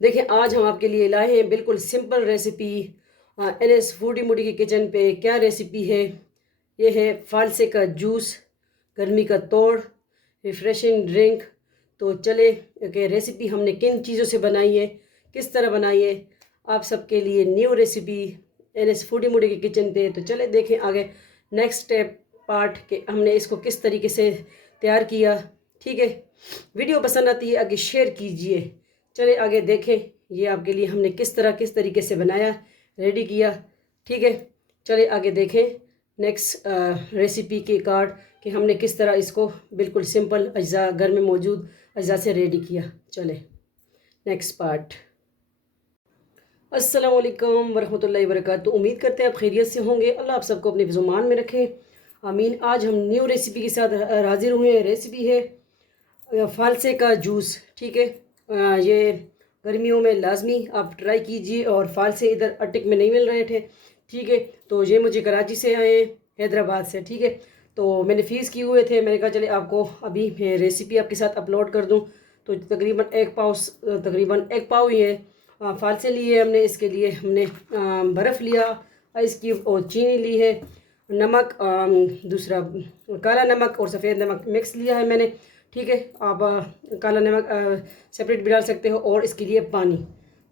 देखिए आज हम आपके लिए लाए हैं बिल्कुल simple recipe. NS foodie Moody की किचन पे क्या रेसिपी है। ये है फालसे का जूस, गर्मी का तोड़, रिफ्रेशिंग ड्रिंक। तो चले कि रेसिपी हमने किन चीज़ों से बनाई है, किस तरह बनाई है, आप सबके लिए new recipe NS foodie Moody की किचन पे। तो चले देखें आगे नेक्स्ट स्टेप पार्ट के हमने इसको किस तरीके से तैयार किया। ठीक है, वीडियो पसंद आती है आगे शेयर कीजिए। चले आगे देखें ये आपके लिए हमने किस तरीके से बनाया, रेडी किया। ठीक है, चले आगे देखें नेक्स्ट रेसिपी के कार्ड कि हमने किस तरह इसको बिल्कुल सिंपल अज्जा, घर में मौजूद अज्जा से रेडी किया। चले नेक्स्ट पार्ट। अस्सलाम वालेकुम वरहमतुल्लाहि वबरकातुहू। उम्मीद करते हैं आप खैरियत से होंगे, अल्लाह आप सबको अपने ज़ुबान में रखें, आमीन। आज हम न्यू रेसिपी के साथ हाजिर हुए हैं। रेसिपी है फालसे का जूस। ठीक है, ये गर्मियों में लाजमी आप ट्राई कीजिए। और फालसे इधर अटक में नहीं मिल रहे थे। ठीक है, तो ये मुझे कराची से आए, हैदराबाद से। ठीक है, तो मैंने फ़ीस किए हुए थे, मैंने कहा चले आपको अभी रेसिपी आपके साथ अपलोड कर दूं। तो तकरीबन एक पाव ही है फालसे लिए हमने। इसके लिए हमने बर्फ़ लिया, आइस क्यूब और चीनी ली है, नमक, दूसरा काला नमक और सफ़ेद नमक मिक्स लिया है मैंने। ठीक है, आप काला नमक सेपरेट भी डाल सकते हो। और इसके लिए पानी।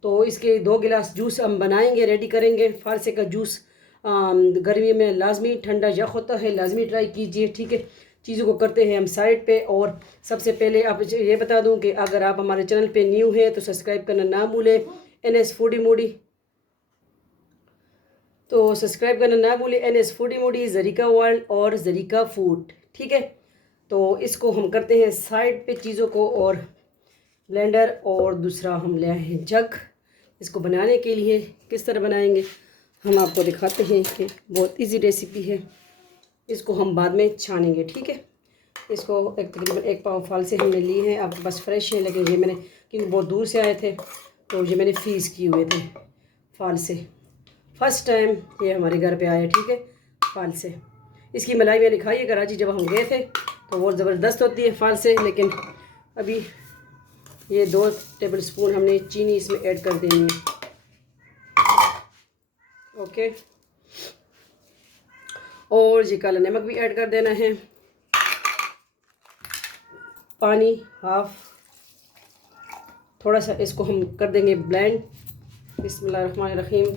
तो इसके 2 गिलास जूस हम बनाएंगे, रेडी करेंगे। फालसे का जूस गर्मी में लाजमी ठंडा यख होता है, लाजमी ट्राई कीजिए। ठीक है, चीज़ों को करते हैं हम साइड पे। और सबसे पहले आप ये बता दूं कि अगर आप हमारे चैनल पे न्यू हैं तो सब्सक्राइब करना ना भूलें, NS फूडी मूडी। तो सब्सक्राइब करना ना भूलें, NS foodie Moody, Zarika world और जरीका फूड। ठीक है, तो इसको हम करते हैं साइड पे चीज़ों को। और ब्लेंडर और दूसरा हम ले आए हैं जग। इसको बनाने के लिए किस तरह बनाएंगे हम आपको दिखाते हैं कि बहुत इजी रेसिपी है। इसको हम बाद में छानेंगे। ठीक है, इसको तकरीबन एक पाव फालसे हमने लिए हैं। आपके पास फ्रेश है, लेकिन ये मैंने क्योंकि बहुत दूर से आए थे तो ये मैंने फ्रीज़ किए हुए थे फालसे। फर्स्ट टाइम ये हमारे घर पे आए। ठीक है, फालसे इसकी मलाई मैंने खाई है कराची जब हम गए थे, तो बहुत ज़बरदस्त होती है फालसे। लेकिन अभी ये 2 टेबल स्पून हमने चीनी इसमें ऐड कर देनी है। ओके, और ये काला नमक भी ऐड कर देना है। पानी हाफ, थोड़ा सा इसको हम कर देंगे ब्लेंड। बिस्मिल्लाहिर्रहमानिर्रहीम।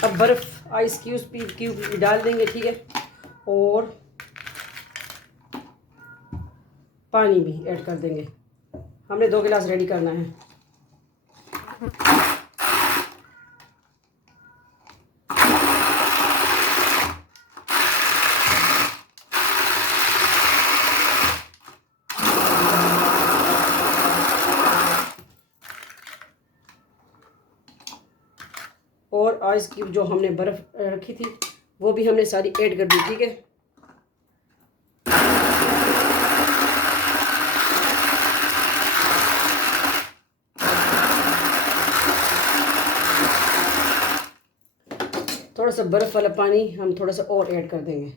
अब बर्फ़ आइस क्यूब डाल देंगे। ठीक है, और पानी भी ऐड कर देंगे। हमने 2 गिलास रेडी करना है। और आइस क्यूब जो हमने बर्फ़ रखी थी वो भी हमने सारी ऐड कर दी। ठीक है, थोड़ा सा बर्फ़ वाला पानी हम थोड़ा सा और ऐड कर देंगे।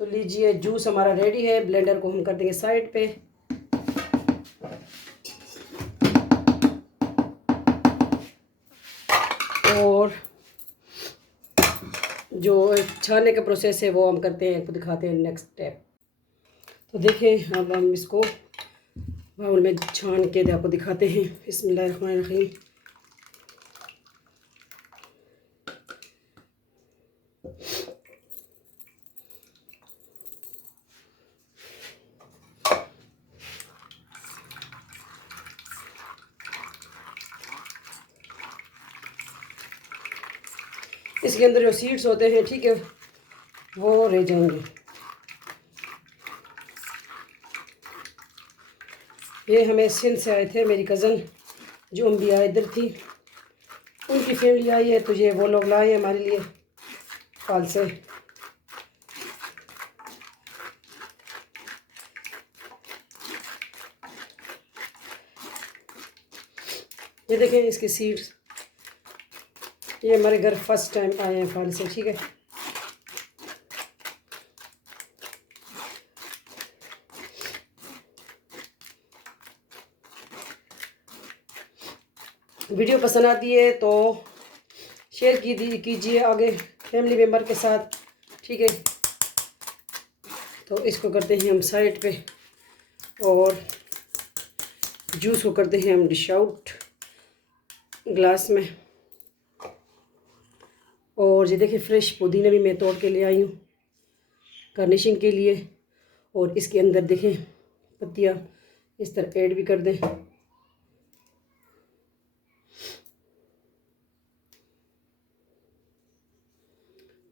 तो लीजिए जूस हमारा रेडी है। ब्लेंडर को हम कर देंगे साइड पे। और जो छानने का प्रोसेस है वो हम करते हैं, आपको दिखाते हैं नेक्स्ट स्टेप। तो देखें अब हम इसको बाउल में छान के आपको दिखाते हैं। बिस्मिल्लाहिर्रहमानिर्रहीम। इसके अंदर जो सीड्स होते हैं, ठीक है, वो रह जाएंगे। ये हमें सिंध से आए थे, मेरी कज़न जो अम्बिया इधर थी, उनकी फैमिली आई है, तो ये वो लोग लाए हैं हमारे लिए फालसे। ये देखें इसके सीड्स, ये हमारे घर फर्स्ट टाइम आए हैं फल से, ठीक है। वीडियो पसंद आती है तो शेयर कीजिए आगे फैमिली मेम्बर के साथ, ठीक है। तो इसको करते हैं हम साइड पे और जूस को करते हैं हम डिश आउट ग्लास में। और ये देखिए फ्रेश पुदीना भी मैं तोड़ के ले आई हूँ गार्निशिंग के लिए। और इसके अंदर देखें पत्तियाँ इस तरह ऐड भी कर दें।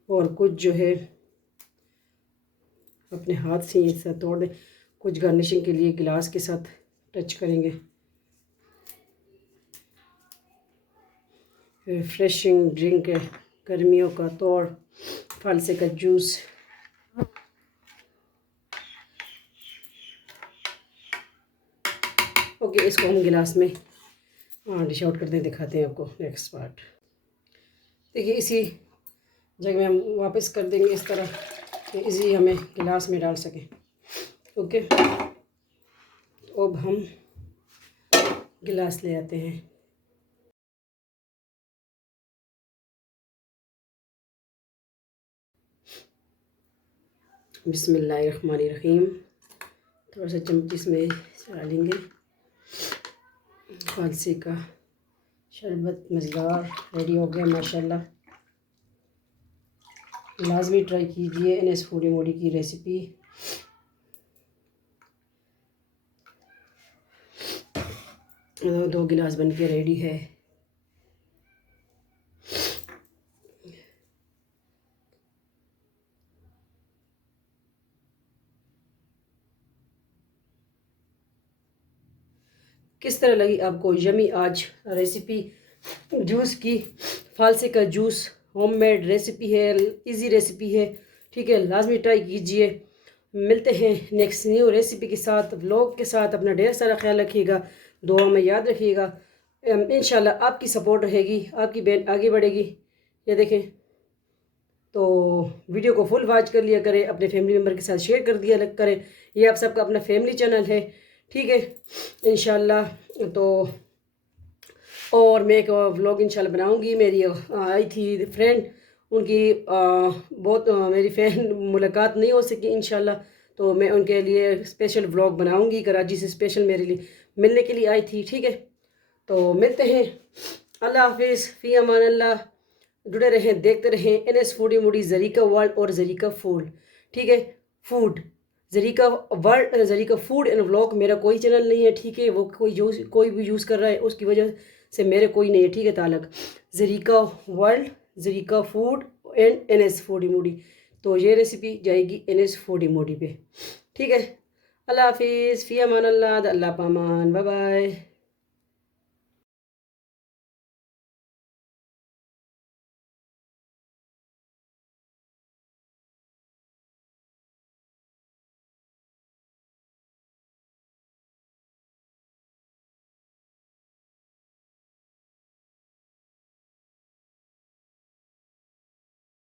और कुछ जो है अपने हाथ से इस तरह तोड़ दें, कुछ गार्निशिंग के लिए गिलास के साथ टच करेंगे। रिफ्रेशिंग ड्रिंक है गर्मियों का तोड़ फालसे का जूस। ओके, इसको हम गिलास में डिश आउट करते दिखाते हैं आपको नेक्स्ट पार्ट। देखिए इसी जगह में हम वापस कर देंगे इस तरह कि इजी हमें गिलास में डाल सकें। ओके, अब हम गिलास ले आते हैं। बिस्मिल्लाहिर्रहमानिर्रहीम। थोड़ा सा चमच इसमें डालेंगे। फालसे का शरबत मज़ेदार रेडी हो गया माशाल्लाह। लाजमी ट्राई कीजिए NS फूडी मोडी की रेसिपी। दो गिलास बन के रेडी है। किस तरह लगी आपको यमी आज रेसिपी जूस की? फालसे का जूस होममेड रेसिपी है, इजी रेसिपी है, ठीक है। लाजमी ट्राई कीजिए। मिलते हैं नेक्स्ट न्यू रेसिपी के साथ, व्लॉग के साथ। अपना ढेर सारा ख्याल रखिएगा, दुआ में याद रखिएगा। इंशाल्लाह आपकी सपोर्ट रहेगी, आपकी बहन आगे बढ़ेगी। ये देखें, तो वीडियो को फुल वॉच कर लिया करें, अपने फैमिली मेम्बर के साथ शेयर कर दिया करें। ये आप सबका अपना फैमिली चैनल है, ठीक है इंशाल्लाह। तो और मैं एक व्लॉग इंशाल्लाह बनाऊंगी। मेरी आई थी फ्रेंड, उनकी बहुत मेरी फ़ैन मुलाकात नहीं हो सकी इंशाल्लाह, तो मैं उनके लिए स्पेशल व्लॉग बनाऊंगी। कराची से स्पेशल मेरे लिए मिलने के लिए आई थी, ठीक है। तो मिलते हैं, अल्लाह हाफिज़, फ़ी अमान अल्लाह। जुड़े रहें, देखते रहें NS foodie Moody, Zarika world और ज़रीका फूड, ठीक है। Food Zarika world, Zarika food and vlog मेरा कोई चैनल नहीं है, ठीक है। वो कोई भी यूज़ कर रहा है, उसकी वजह से मेरे कोई नहीं है, ठीक है ताल्लुक। Zarika world, Zarika food and NS foodie Moody. तो ये रेसिपी जाएगी NS फूडी मूडी पे, ठीक है। अल्लाह हाफिज़, फ़ी अमान अल्लाह, अल्लाह पामान, बाय बाय।